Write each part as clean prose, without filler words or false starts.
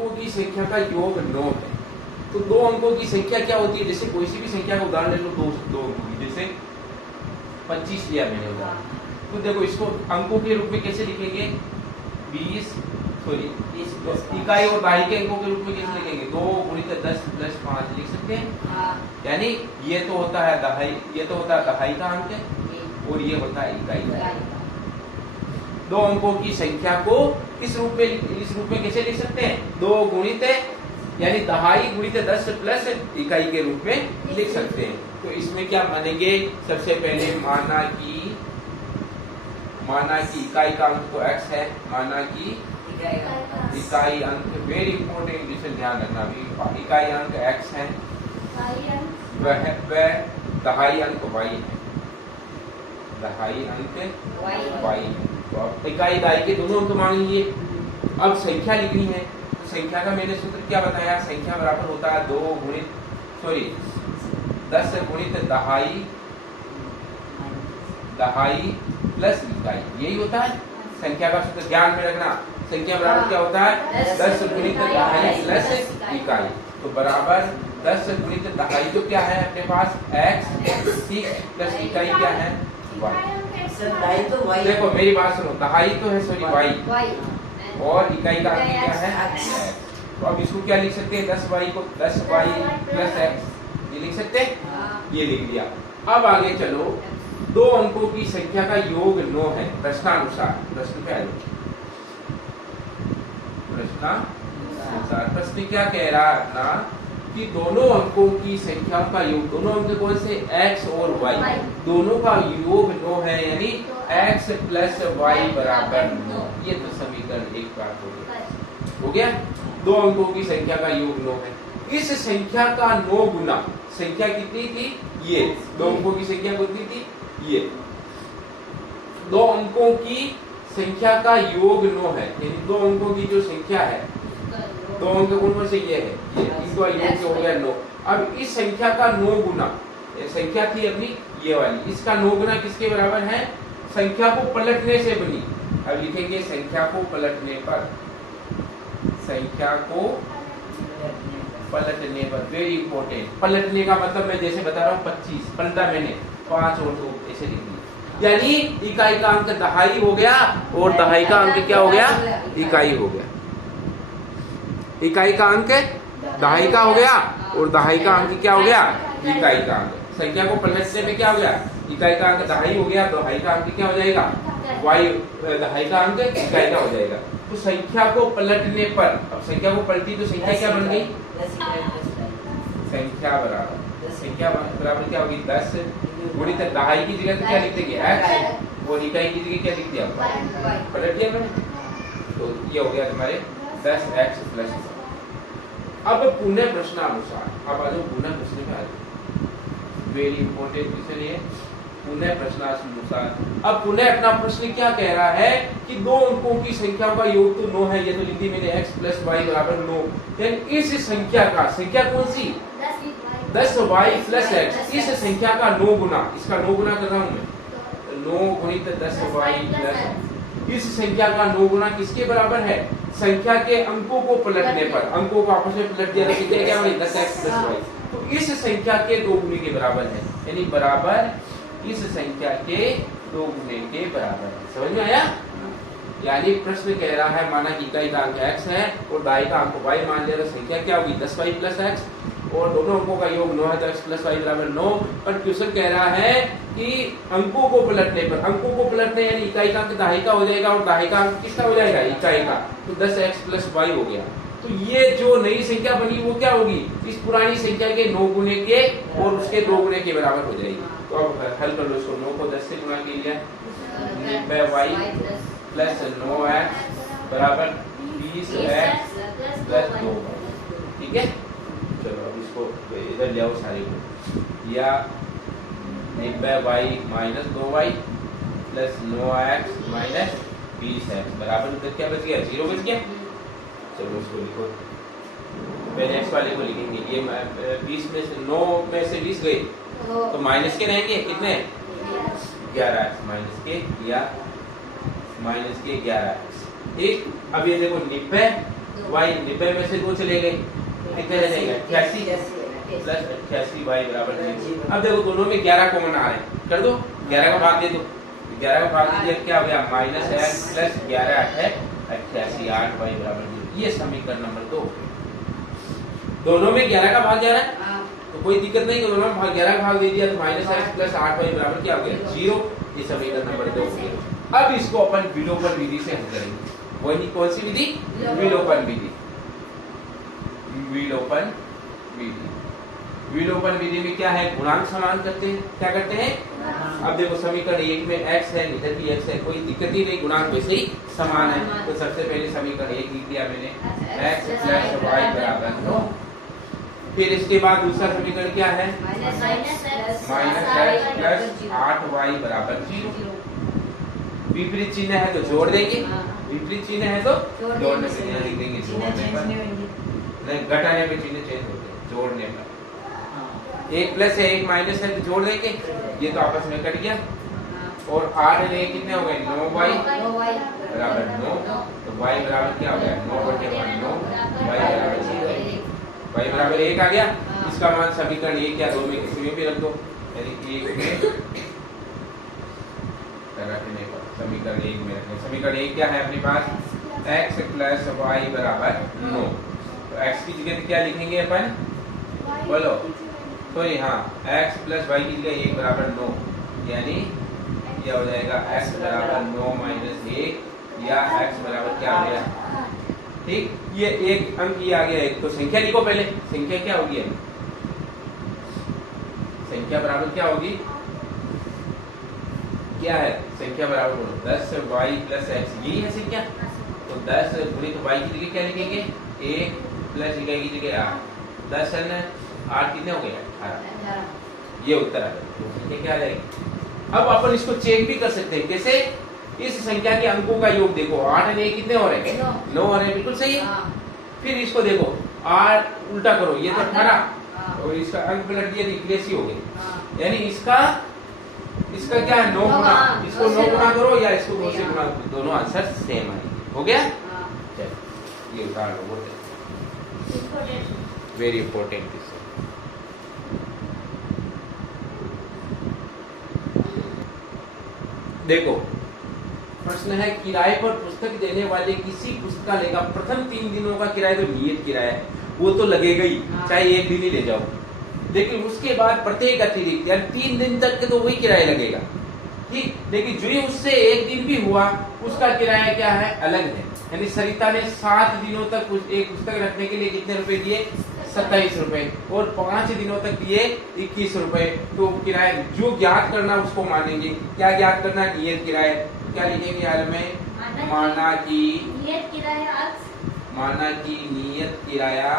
अंकों की संख्या का योग 9 है। तो दो अंकों की संख्या क्या होती है? जैसे कोई सी भी संख्या का उदाहरण ले लो, दो अंकों की, जैसे 25 लिया मैंने उदाहरण। तो देखो इसको अंकों के रूप में कैसे लिखेंगे? 20 इकाई और दहाई के अंकों के रूप में कैसे लिखेंगे? 2 गुणित 10 प्लस 5 लिख सकते हैं। यानी ये तो होता है दहाई, ये तो होता है दहाई का अंक है और ये होता है इकाई का। दो अंकों की संख्या को इस रूप में कैसे लिख सकते हैं? 2 गुणित यानी दहाई गुणित 10 प्लस इकाई के रूप में लिख सकते हैं। तो इसमें क्या मानेंगे? सबसे पहले माना कि इकाई का अंक तो x है, माना कि इकाई अंक, वेरी इंपॉर्टेंट, जिसे ध्यान रखना भी, इकाई अंक x है, वह दहाई अंक y है, दहाई अंक y है। तो अब इकाई दहाई के दोनों अंक मान लीजिए। अब संख्या लिखनी है, तो संख्या का मैंने सूत्र क्या बताया? संख्या बराबर होता है 10 गुणित दहाई प्लस इकाई, यही होता है संख्या का सूत्र। ध्यान में रखना, संख्या बराबर क्या होता है? 10 गुणित दहाई प्लस इकाई। तो बराबर 10 गुणित दहाई तो क्या है अपने पास? x प्लस इकाई क्या है? y। देखो मेरी बात सुनो, दहाई तो है y और इकाई का अंक क्या है? x। तो अब इसको क्या लिख सकते हैं? 10y को 10y प्लस x, ये लिख सकते हैं, ये लिख दिया। अब आगे चलो, दो अंकों की संख्या का योग 9 है प्रश्नानुसार। प्रश्न पे आए, प्रश्न क्या कह रहा है अपना? कि दोनों अंकों की संख्याओं का योग, दोनों अंक कौन से? x और y, दोनों का योग 9 है, यानी x प्लस y बराबर 9। ये तो समीकरण एक प्राप्त हो गया। दो अंकों की संख्या का योग 9 है। इस संख्या का 9 गुना संख्या कितनी थी? ये दो अंकों की संख्या कितनी थी? ये दो अंकों की संख्या का योग 9 है, यानी दो अंकों की जो संख्या है, दो अंक कौन से? ये है, ये इनका योग हो गया 9। अब इस संख्या का 9 गुना, संख्या थी अपनी ये वाली, इसका 9 गुना किसके बराबर है? संख्या को पलटने से बनी। अब लिखेंगे संख्या को पलटने पर, संख्या को पलटने पर, वेरी इंपॉर्टेंट। पलटने का मतलब मैं जैसे बता रहा हूँ 25 पलटा मैंने, 5 और 2 ऐसे लिख दिया, यानी इकाई का अंक दहाई हो गया और दहाई का अंक क्या हो गया? इकाई हो गया। इकाई का अंक दहाई का हो गया और दहाई का अंक क्या हो गया? इकाई का अंक। संख्या को पलटने में क्या हो गया? इकाई का अंक दहाई हो गया, दहाई का अंक क्या हो जाएगा? y, दहाई का अंक इकाई का हो जाएगा। तो संख्या को पलटने पर, अब संख्या को पलटी तो संख्या क्या बन गई? संख्या बराबर क्या होगी? 10 गुणित दहाई की जगह तो क्या लिख देंगे? x, और इकाई की जगह क्या लिख दिया? पलट दिया मैंने। तो ये हो गया तुम्हारे 10x प्लस। अब पुनः प्रश्नानुसार, अब आ जाओ पुनः प्रश्न में आ जाओ, वेरी इंपॉर्टेंट क्वेश्चन ये, पुनः प्रश्नानुसार। अब पुनः अपना प्रश्न क्या कह रहा है? कि दो अंकों की संख्याओं का योग तो 9 है, ये तो लिख दी मैंने, x प्लस वाई बराबर 9। लेकिन इस संख्या का, संख्या कौन सी? 10y प्लस x, इस संख्या का 9 गुना, इसका 9 गुना कर रहा हूं मैं, 9 गुणित 10y प्लस, इस संख्या का 9 गुना किसके बराबर है? संख्या के अंकों को पलटने पर, अंकों को आपस में पलट दिया तो कितने क्या होगी? 10x plus y। तो इस संख्या के 2 गुने के बराबर है, यानी बराबर इस संख्या के 2 गुने के बराबर है। समझ में आया? यानी प्रश्न कह रहा है, माना कि इकाई का अंक x है और दहाई का अंक y मान लिया, तो संख्या क्या होगी? 10y प्लस x, और दोनों अंकों का योग 9 है, तो x प्लस y बराबर 9। पर क्वेश्चन कह रहा है कि अंकों को पलटने पर, अंकों को पलटने यानी इकाई का अंक दहाई का हो जाएगा और दहाई का अंक किसका हो जाएगा? इकाई का। तो 10x प्लस y हो गया। तो ये जो नई संख्या बनी वो क्या होगी? इस पुरानी संख्या के 9 गुने के और उसके 2 गुने के बराबर हो जाएगी। तो अब हल कर लो इसको, 9 को 10 से गुणा कीजिए, 90y प्लस 9x बराबर 20x प्लस 2। ठीक है, चलो अब इसको इधर ले आओ सारे को, या 90y minus 2y plus 9x minus 20x बराबर इधर क्या बच गया? 0 बच गया। चलो इसको लिखो, पहले x वाले को लिखेंगे, ये 20 में से 9 में से 20 गए तो माइनस के रहेंगे, कितने? 11x माइनस के, या माइनस के 11x। ठीक, अब ये देखो 90 वाई 90 में से 2 चले गए, कितने रह जाएंगे 88 प्लस 88 वाई बराबर 0। अब देखो दोनों में 11 कॉमन आ रहे हैं, कर दो 11 का भाग दे दो, 11 का भाग दीजिए क्या हो गया माइनस एक्स प्लस 11 है 88 8 वाई बराबर 0। ये समीकरण नंबर 2। दोनों में 11 का भाग 11 तो कोई दिक्कत नहीं, दोनों में 11 का भाग दे दिया तो माइनस एक्स प्लस 8 वाई बराबर क्या हो गया 0। ये समीकरण नंबर 2 हो गया। अब इसको अपन विलोपन विधि से हल करेंगे। वही कौन सी विधि? विलोपन विधि। विलोपन विधि, विलोपन विधि में क्या है गुणांक समान करते हैं, क्या करते हैं। अब देखो समीकरण 1 में x है, इधर भी x है, कोई दिक्कत ही नहीं, गुणांक वैसे ही समान है। तो सबसे पहले समीकरण 1 लिख दिया मैंने x प्लस y बराबर 9। फिर इसके बाद दूसरा समीकरण क्या है माइनस x प्लस 8y बराबर 0। विपरीत चिन्ह है तो जोड़ देंगे, विपरीत चिन्ह है तो जोड़ने पे यहाँ लिख देंगे, जोड़ने पर नहीं घटाने पे चिन्ह चेंज होते हैं, जोड़ने पर। एक प्लस है एक माइनस है तो जोड़ देंगे, ये तो आपस में कट गया। और 8 और 1 कितने हो गए 9y बराबर 9। तो y बराबर क्या हो गया 9/9 y बराबर 0, y बराबर 1 आ गया। इसका मान समीकरण 1 या 2 में किसी में भी रख दो, यानी 1 में रखने पर समीकरण 1 में रखने। समीकरण 1 क्या है अपने पास x प्लस y बराबर 9। तो x की जगह क्या लिखेंगे अपन बोलो तो यहाँ x प्लस वाई की जगह 1 बराबर 9, यानी क्या हो जाएगा x बराबर 9 माइनस 1 या x बराबर क्या हो गया ठीक। ये एक अंक ये आ गया। एक तो संख्या लिखो पहले, संख्या क्या होगी संख्या बराबर क्या होगी क्या है संख्या बराबर बोलो 10y प्लस x, यही है संख्या। तो 10 गुणित y की जगह क्या लिखेंगे 1 प्लस y की जगह 8, 10 है 8 कितने हो गए 18। ये उत्तर आ गया। संख्या क्या आ जाएगी। अब अपन इसको चेक भी कर सकते हैं, कैसे इस संख्या के अंकों का योग देखो 8 और 1 कितने हो रहे हैं 9 हो रहे हैं, बिल्कुल सही है। फिर इसको देखो 8 उल्टा करो, ये तो 18 और इसका अंक पलट दिया तो 81 हो गए, यानी इसका क्या है 9 गुना, इसको 9 गुना करो या इसको 2 से गुना, दोनों आंसर सेम आएंगे। हो गया। चलो ये उदाहरण बोलते हैं वेरी इंपॉर्टेंट। देखो प्रश्न है किराए पर पुस्तक देने वाले किसी पुस्तकालय का प्रथम 3 दिनों का किराया तो नियत किराया है, वो तो लगेगा ही, चाहे एक दिन ही ले जाओ। लेकिन उसके बाद प्रत्येक अतिरिक्त यानी 3 दिन तक के तो वही किराया लगेगा ठीक। लेकिन जो ही उससे एक दिन भी हुआ उसका किराया क्या है अलग है। यानी सरिता ने 7 दिनों तक एक पुस्तक रखने के लिए कितने रुपए दिए 27 रुपए और 5 दिनों तक दिए 21 रुपए। तो किराया जो ज्ञात करना उसको मानेंगे। क्या ज्ञात करना नियत किराया, क्या लिखेंगे यार में माना की नियत किराया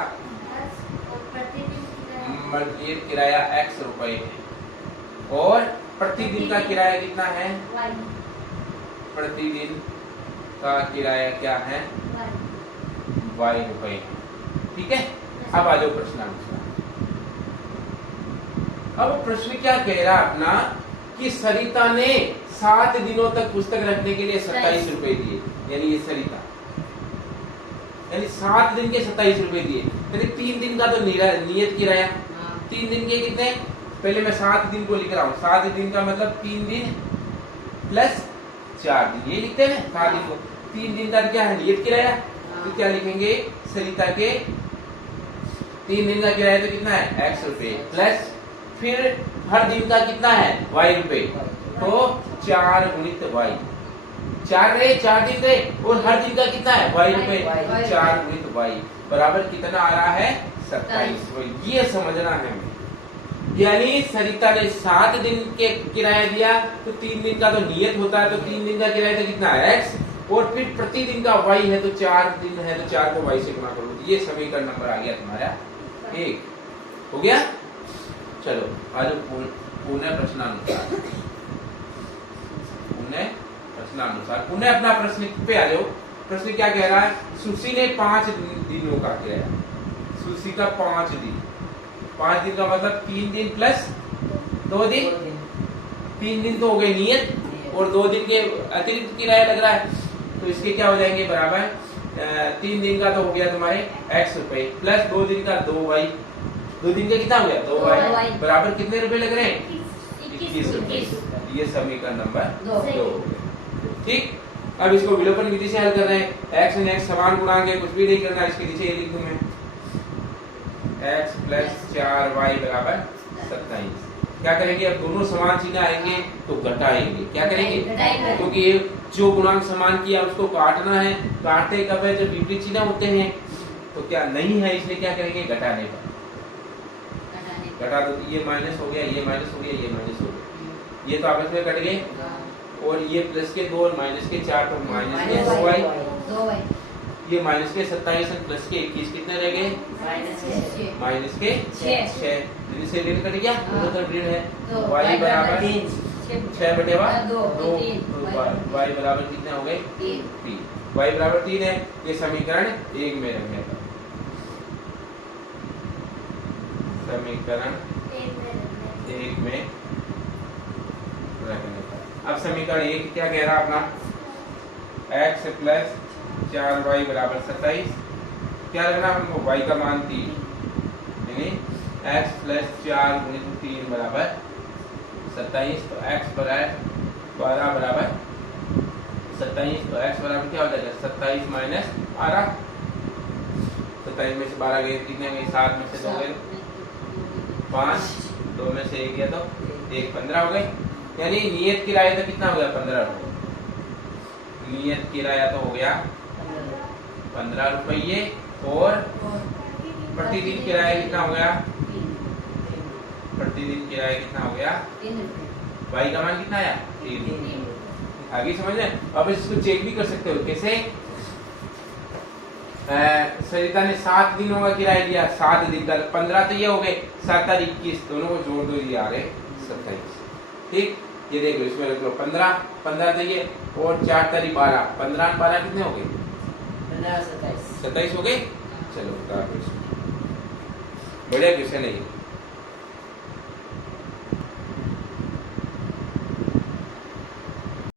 नियत किराया x रुपए है और प्रतिदिन का किराया कितना है प्रतिदिन का किराया क्या है y रुपए। ठीक है। अब आ जाओ प्रश्नानुसार। अब प्रश्न क्या कह रहा है अपना कि सरिता ने 7 दिनों तक पुस्तक रखने के लिए 27 रुपए दिए, यानी ये सरिता यानी 7 दिन के 27 रुपए दिए, यानी 3 दिन का तो नियत किराया 3 दिन के कितने, पहले मैं 7 दिन को लिख रहा हूँ, 7 दिन का मतलब 3 दिन प्लस 4 दिन, ये लिखते हैं 7 दिन को। 3 दिन का क्या है नियत किराया, तो क्या लिखेंगे सरिता के 3 दिन का किराया तो कितना है x रुपए प्लस फिर हर दिन का कितना है y रुपए, तो 4 गुणित y, 4 रहे 4 दिन रहे और हर दिन का कितना है y रुपए, 4 गुणित y बराबर कितना आ रहा है 27। ये समझना है। यानी सरिता ने 7 दिन के किराया दिया तो 3 दिन का तो नियत होता है, तो 3 दिन का किराया तो कितना है x और फिर प्रतिदिन का y है तो 4 दिन है तो 4 को y से गुणा करो। ये समीकरण नंबर आ गया तुम्हारा 1। हो गया। चलो आज पुनः प्रश्नानुसार पुनः अपना प्रश्न पे आ जाओ। प्रश्न क्या कह रहा है, सुशी ने 5 दिनों का किराया, सुशी का 5 दिन, 5 दिन का मतलब 3 दिन प्लस 2 दिन, 3 दिन तो हो गए नियत और 2 दिन के अतिरिक्त किराया लग रहा है, तो इसके क्या हो जाएंगे बराबर 3 दिन का तो हो गया तुम्हारे x रुपए प्लस 2 दिन का 2y, 2 दिन का कितना हो गया 2y बराबर कितने रुपए लग रहे हैं 21 रुपए। ये समीकरण नंबर 2। ठीक, अब इसको विलोपन विधि से हल कर रहे हैं। x और x समान गुणांक है, कुछ भी नहीं करना, इसके नीचे ये लिख दूं मैं x प्लस 4y बराबर 27। क्या करेंगे, अब दोनों समान चिन्ह आएंगे तो घटाएंगे। क्या करेंगे, क्योंकि ये जो गुणांक समान किया उसको काटना है, काटते कब है जब विपरीत चिन्ह होते हैं, तो क्या नहीं है इसलिए क्या करेंगे घटाने पर घटा दो। ये माइनस हो गया, ये माइनस हो गया, ये माइनस हो गया, ये तो आपस में कट गए, और ये प्लस के 2 और माइनस के 4 तो माइनस के 2y, ये माइनस के 27 और प्लस के 21 कितने रह गए माइनस के 6। ऋण से ऋण कट गया, दोनों तरफ ऋण है, y बराबर 6 बटे 2, y बराबर कितने हो गए 3, y बराबर 3 है। ये समीकरण 1 में रखने का, समीकरण 1 में रखने का। अब समीकरण 1 क्या कह रहा अपना, x प्लस 4y बराबर 27, क्या रखना हमको y का मान 3, यानी x प्लस 4 गुणित 3 बराबर 27, तो x बराबर 12 बराबर 27, तो x बराबर क्या हो जाएगा 27 माइनस 12, 27 में से 12 गए कितने गए 7 में से 2 गए 5, 2 में से 1 गया तो 1, 15 हो गए। यानी नियत किराया तो कितना हो गया 15 रुपये, नियत किराया तो हो गया 15 रुपये, और प्रतिदिन किराया कितना हो गया, प्रतिदिन किराया कितना हो गया, y का मान कितना आया 3। आगे समझ में, अब इसको चेक भी कर सकते हो कैसे, सरिता ने 7 दिनों का किराया दिया, 7 दिन का 15 तो ये हो गए, 7 और 21 दोनों को जोड़ दो, ये आ रहे 27। ठीक, ये देख लो, इसमें रख लो 15, 15 तो ये, और 4 तारीख 12, 15 और 12 कितने हो गए 27 हो गए। चलो बढ़िया क्वेश्चन है ये।